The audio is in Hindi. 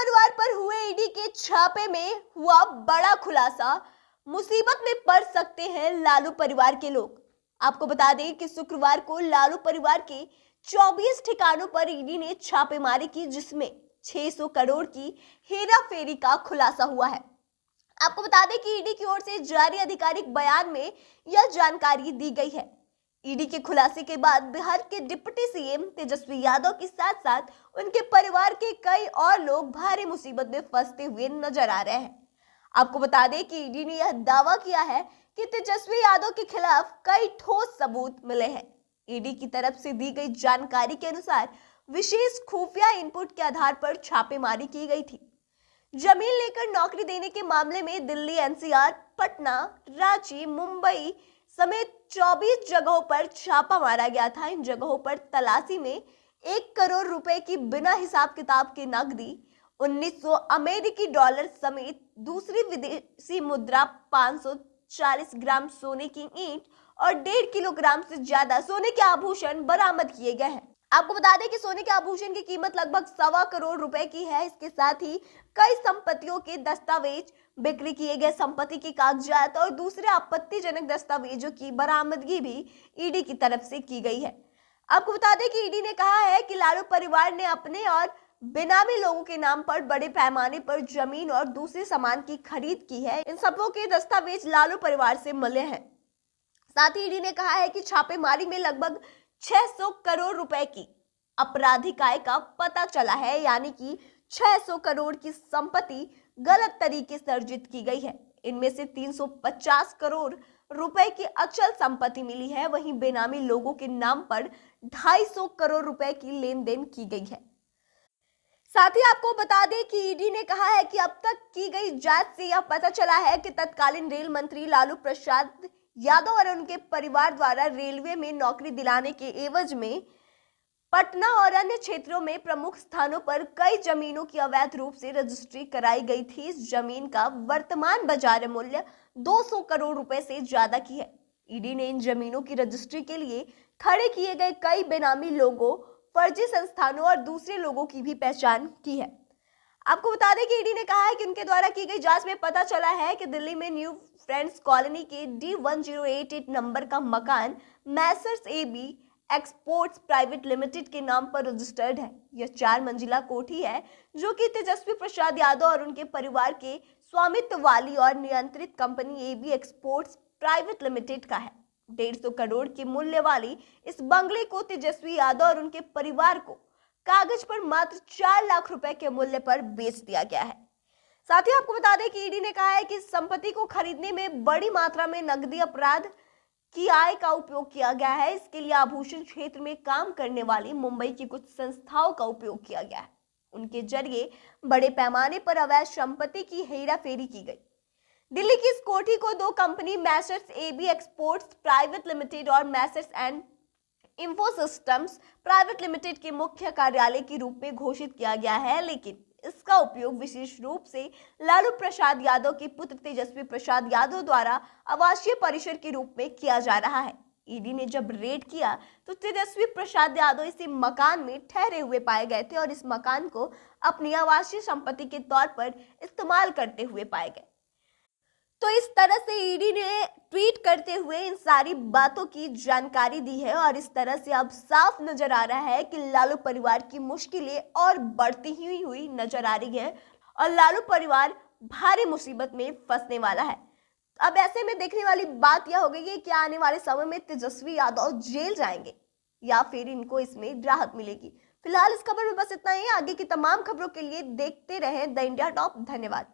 परिवार पर हुए ईडी के छापे में हुआ बड़ा खुलासा। मुसीबत में पड़ सकते हैं लालू परिवार के लोग। आपको बता दें कि शुक्रवार को लालू परिवार के 24 ठिकानों पर ईडी ने छापेमारी की, जिसमें 600 करोड़ की हेराफेरी का खुलासा हुआ है। आपको बता दें कि ईडी की ओर से जारी आधिकारिक बयान में यह जानकारी दी गई है। ईडी के खुलासे के बाद बिहार के डिप्टी सीएम तेजस्वी यादव के साथ साथ उनके परिवार के कई और लोग भारी मुसीबत में फंसते हुए नजर आ रहे हैं। आपको बता दें कि ईडी ने यह दावा किया है कि तेजस्वी यादव के खिलाफ कई ठोस सबूत मिले हैं। ईडी की तरफ से दी गई जानकारी के अनुसार विशेष खुफिया इनपुट के आधार पर छापेमारी की गई थी। जमीन लेकर नौकरी देने के मामले में दिल्ली, एनसीआर, पटना, रांची, मुंबई समेत 24 जगहों पर छापा मारा गया था। इन जगहों पर तलाशी में 1 करोड़ रुपए की बिना हिसाब किताब की नकदी, 1900 अमेरिकी डॉलर समेत दूसरी विदेशी मुद्रा, 540 ग्राम सोने की ईंट और 1.5 किलोग्राम से ज्यादा सोने के आभूषण बरामद किए गए हैं। आपको बता दें कि सोने के आभूषण की कीमत लगभग 1.25 करोड़ रुपए की है। इसके साथ ही कई संपत्तियों के दस्तावेज, बिक्री किए गए संपत्ति के कागजात और दूसरे आपत्तिजनक दस्तावेजों की बरामदगी भी ईडी की तरफ से की गई है। आपको बता दें कि ईडी ने कहा है कि लालू परिवार ने अपने और बेनामी लोगों के नाम पर बड़े पैमाने पर जमीन और दूसरे सामान की खरीद की है। इन सबों के दस्तावेज लालू परिवार से मिले हैं। साथ ही ईडी ने कहा है कि छापेमारी में लगभग 600 करोड़ रुपए की आपराधिक आय का पता चला है, यानी कि 600 करोड़ की संपत्ति गलत तरीके से अर्जित की गई है। इनमें से 350 करोड़ रुपए की अचल संपत्ति मिली है। वहीं बेनामी लोगों के नाम पर 250 करोड़ रुपए की लेन देन की गई है। साथ ही आपको बता दें कि ईडी ने कहा है कि अब तक की गई जांच से यह पता चला है कि तत्कालीन रेल मंत्री लालू प्रसाद यादव और उनके परिवार द्वारा रेलवे में नौकरी दिलाने के एवज में पटना और अन्य क्षेत्रों में प्रमुख स्थानों पर कई जमीनों की अवैध रूप से रजिस्ट्री कराई गई थी। इस जमीन का वर्तमान बाजार मूल्य 200 करोड़ रुपए से ज्यादा की है। ईडी ने इन जमीनों की रजिस्ट्री के लिए खड़े किए गए कई बेनामी लोगों, फर्जी संस्थानों और दूसरे लोगों की भी पहचान की है। आपको बता दें कि ईडी ने कहा है कि उनके द्वारा की गई जांच में पता चला है कि दिल्ली में न्यू फ्रेंड्स कॉलोनी के D1088 नंबर का मकान Messrs AB exports private limited के नाम पर रजिस्टर्ड है। यह 4 मंजिला कोठी है जो कि तेजस्वी प्रसाद यादव और उनके परिवार के स्वामित्व वाली और नियंत्रित company AB exports private limited का है। 150 करोड़ के मूल्य वाली इस बंगले को तेजस्वी यादव और उनके परिवार को कागज पर मात्र 4 लाख रुपए के मूल्य पर बेच दिया गया है। साथ ही आपको बता दें कि ईडी ने कहा है कि इस संपत्ति को खरीदने में बड़ी मात्रा में नकदी अपराध की आय का उपयोग किया गया है। इसके लिए आभूषण क्षेत्र में काम करने वाली मुंबई की कुछ संस्थाओं का उपयोग किया गया है। उनके जरिए बड़े पैमाने पर अवैध संपत्ति की हेराफेरी की गई। दिल्ली की इस कोठी को 2 company messrs AB exports private limited और messrs and infosystems private limited के मुख्य कार्यालय के रूप में घोषित किया गया है, लेकिन इसका उपयोग विशेष रूप से लालू प्रसाद यादव के पुत्र तेजस्वी प्रसाद यादव द्वारा आवासीय परिसर के रूप में किया जा रहा है। ईडी ने जब रेड किया तो तेजस्वी प्रसाद यादव इसी मकान में ठहरे हुए पाए गए थे और इस मकान को अपनी आवासीय संपत्ति के तौर पर इस्तेमाल करते हुए पाए गए। तो इस तरह से ईडी ने ट्वीट करते हुए इन सारी बातों की जानकारी दी है और इस तरह से अब साफ नजर आ रहा है कि लालू परिवार की मुश्किलें और बढ़ती हुई नजर आ रही है और लालू परिवार भारी मुसीबत में फंसने वाला है। अब ऐसे में देखने वाली बात यह हो गई है कि आने वाले समय में तेजस्वी यादव जेल जाएंगे या फिर इनको इसमें राहत मिलेगी। फिलहाल इस खबर में बस इतना ही। आगे की तमाम खबरों के लिए देखते रहें द इंडिया टॉप। धन्यवाद।